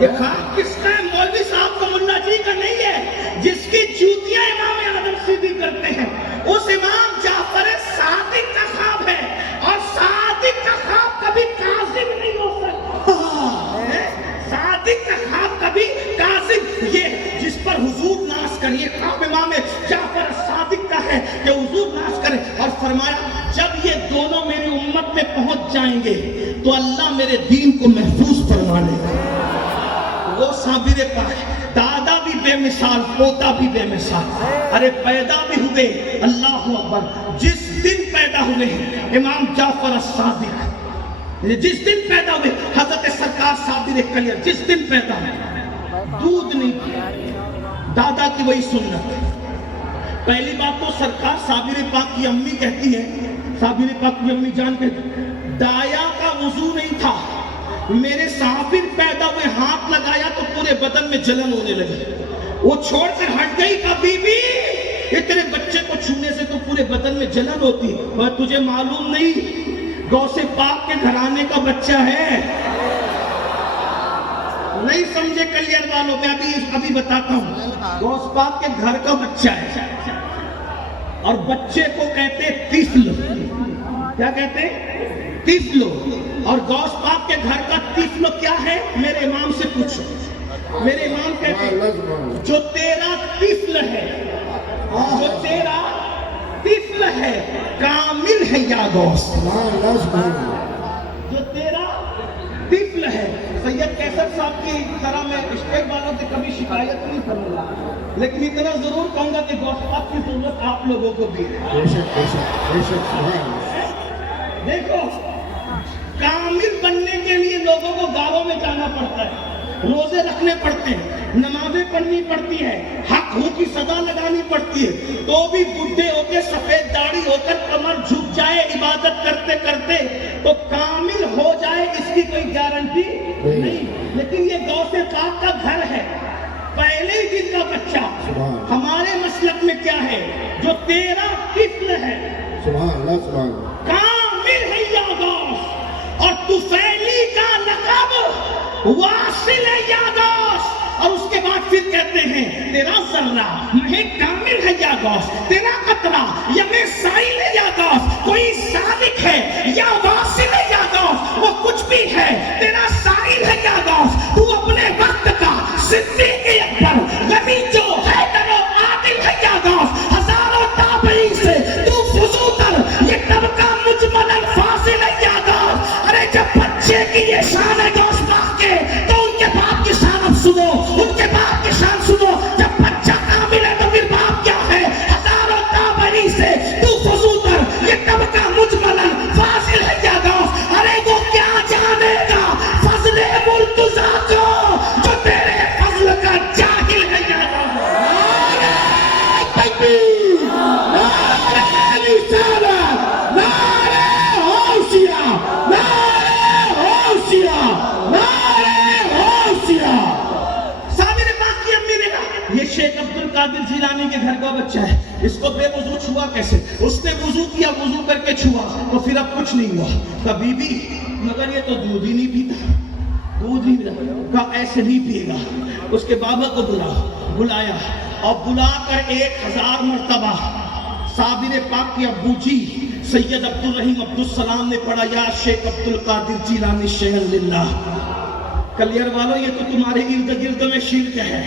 یہ خواب کس کا ہے؟ مولوی صاحب کا، ملا جی کا نہیں ہے، جس کی جوتیاں امام اعظم سیدھی کرتے ہیں، اس امام جعفر صادق کا خواب ہے، اور صادق کا خواب کبھی کاذب نہیں ہو سکتا۔ صادق کا خواب کبھی کاذب، یہ جس پر حضور ناز کر، یہ خواب امام جعفر صادق کا ہے کہ حضور ناز کرے، اور فرمایا جب یہ دونوں میری امت میں پہنچ جائیں گے تو اللہ میرے دین کو محفوظ فرما لے گا۔ وہ صابر پاک، دادا بھی بے مثال، پوتا بھی بے مثال، ارے پیدا بھی ہوئے، اللہ اکبر، جس دن پیدا ہوئے امام جعفر صادق، جس دن پیدا ہوئے حضرت سرکار صابر کلیر، جس دن پیدا ہوئے دودھ نہیں پیا، دادا کی وہی سنت۔ پہلی بات تو سرکار صابر پاک کی امی کہتی ہے، صابر پاک کی امی جان کہتی، دایا کا وضو نہیں تھا، میرے صابر پیدا ہوئے ہاتھ لگایا تو پورے بدن میں جلن ہونے لگی، وہ چھوڑ کر ہٹ گئی، کہا بی بی یہ تیرے بچے کو چھونے سے تو پورے بدن میں جلن ہوتی ہے، اور تجھے معلوم نہیں غوث پاک کے گھرانے کا بچہ ہے، نہیں سمجھے کلیئر والوں، میں ابھی بتاتا ہوں، غوث پاک کے گھر کا بچہ ہے، اور بچے کو کہتے طفل، کیا کہتے؟ طفل، اور غوث پاک کے گھر کا طفل کیا ہے؟ میرے امام سے پوچھو، میرے امام کہتے جو تیرا طفل ہے، جو تیرا طفل ہے کامل ہے یا غوث، جو تیرا طفل ہے۔ سید کیسر صاحب کی طرح میں اسٹیج والوں سے کبھی شکایت نہیں کروں گا، لیکن اتنا ضرور کہوں گا کہ غوث پاک کی ضرورت آپ لوگوں کو بھی ہے۔ دیکھو کامل بننے کے لیے لوگوں کو گاؤں میں جانا پڑتا ہے، روزے رکھنے پڑتے ہیں، نمازیں پڑھنی پڑتی ہے، حق ہو کی سزا لگانی پڑتی ہے، تو بھی بڈھے ہو کے سفید داڑھی ہو کر کمر جھک جائے عبادت کرتے کرتے تو کامل ہو جائے، اس کی کوئی گارنٹی نہیں۔ لیکن یہ غوث پاک کا گھر ہے، پہلے ہی دن کا بچہ۔ ہمارے مسلک میں کیا ہے؟ جو تیرا طفل ہے کامل ہے یا غوث، اور طفیلی کا لقب واصل ہے یا غوث، اور اس کے بعد پھر کہتے ہیں تیرا ذرہ مہ کامل ہے یا غوث، تیرا قطرہ یم سائل ہے یا غوث، کوئی سالک ہے یا واصل ہے یا غوث، وہ کچھ بھی ہے، تیرا سائل ہے یا غوث، تو اپنے وقت کا صدیق اکبر غنی جو ہے کرو عادل ہے یا غوث، ہزاروں تابعین سے تو فضوتر یہ طبقہ مجمل الفاضل ہے یا غوث۔ ارے جب بچے کی یہ شان ہے غوث پاک کے، تو ان کے باپ کی شان اب سنو، ان کے باپ کی شان سنو، جب بچہ کامل ہے تو پھر باپ کیا ہے؟ ہزاروں تابعین سے تو فضوتر یہ طبقہ مجمل الفاضل ہے یا غوث۔ ارے وہ کیا جانے گا فضل مرتضیٰ کو جو تیرے فضل کا جاہل ہے یا غوث۔ یہ شیخ عبد القادر جیلانی کے گھر کا بچہ ہے، اس کو بے وضو چھوا کیسے؟ اس نے وضو کیا، وضو کر کے چھوا تو پھر اب کچھ نہیں ہوا۔ کبھی بھی مگر یہ تو دودھ ہی نہیں پیتا، دودھ ہی نہیں، کہا ایسے نہیں پیے گا۔ اس کے بابا کو بلایا، اور بلا کر 1000 مرتبہ صابر پاک کی ابو جی سید عبد الرحیم عبد السلام نے پڑھا یا شیخ عبد القادر جیلانی شیخ للہ۔ کلیئر والو یہ تو تمہارے ارد گرد میں شرک ہے۔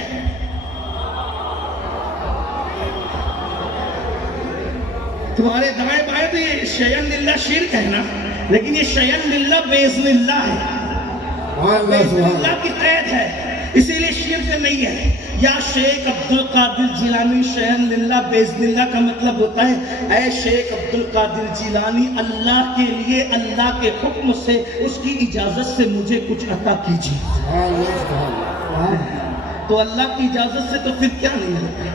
تمہارے دائیں بائیں تو یہ شیئن للہ شرک ہے نا، لیکن یہ شیئن للہ بیزن اللہ ہے، بیزن اللہ کی قید ہے، اسی لیے شرک نہیں ہے۔ یا شیخ عبد القادر جیلانی شیئن للہ بیزن اللہ کا مطلب ہوتا ہے اے شیخ عبد القادر جیلانی اللہ کے لیے اللہ کے حکم سے اس کی اجازت سے مجھے کچھ عطا کیجیے۔ تو اللہ کی اجازت سے تو پھر کیا نہیں ہے؟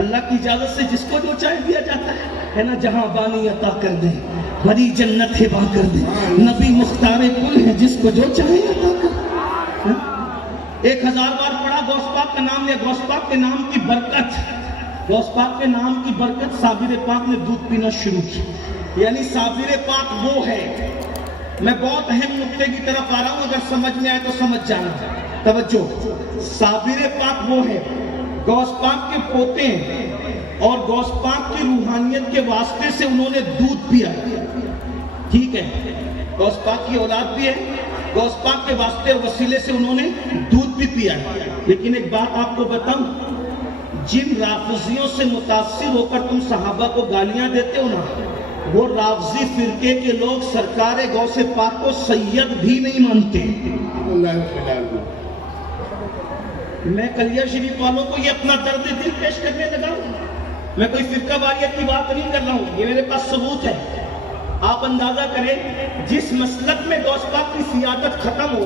اللہ کی اجازت سے جس کو جو چاہے دیا جاتا ہے نا، جہاں بانی عطا کر دے، بڑی جنت ہبا کر دے، نبی مختار کل ہے، جس کو جو چاہے عطا کر دے۔ 1000 بار پڑھا، غوث پاک کا نام لیا، غوث پاک کے نام کی برکت، غوث پاک کے نام کی برکت، صابر پاک نے دودھ پینا شروع کی۔ یعنی صابر پاک وہ ہے، میں بہت اہم نقطے کی طرف آ رہا ہوں، اگر سمجھ میں آئے تو سمجھ جانا۔ توجہ، صابر پاک وہ ہے غوث پاک کے پوتے ہیں اور غوث پاک کی روحانیت کے واسطے سے انہوں نے دودھ پیا، ٹھیک ہے، غوث پاک کی اولاد بھی ہے، غوث پاک کے واسطے وسیلے سے انہوں نے دودھ بھی پیا ہے۔ لیکن ایک بات آپ کو بتاؤں، جن رافضیوں سے متاثر ہو کر تم صحابہ کو گالیاں دیتے ہو نا، وہ رافضی فرقے کے لوگ سرکار غوث پاک کو سید بھی نہیں مانتے۔ میں کلیہ شریف والوں کو یہ اپنا درد دل پیش کرنے لگا ہوں، میں کوئی فرقہ واریت کی بات نہیں کر رہا ہوں، یہ میرے پاس ثبوت ہے۔ آپ اندازہ کریں، جس مسلک میں غوث پاک کی سیادت ختم ہو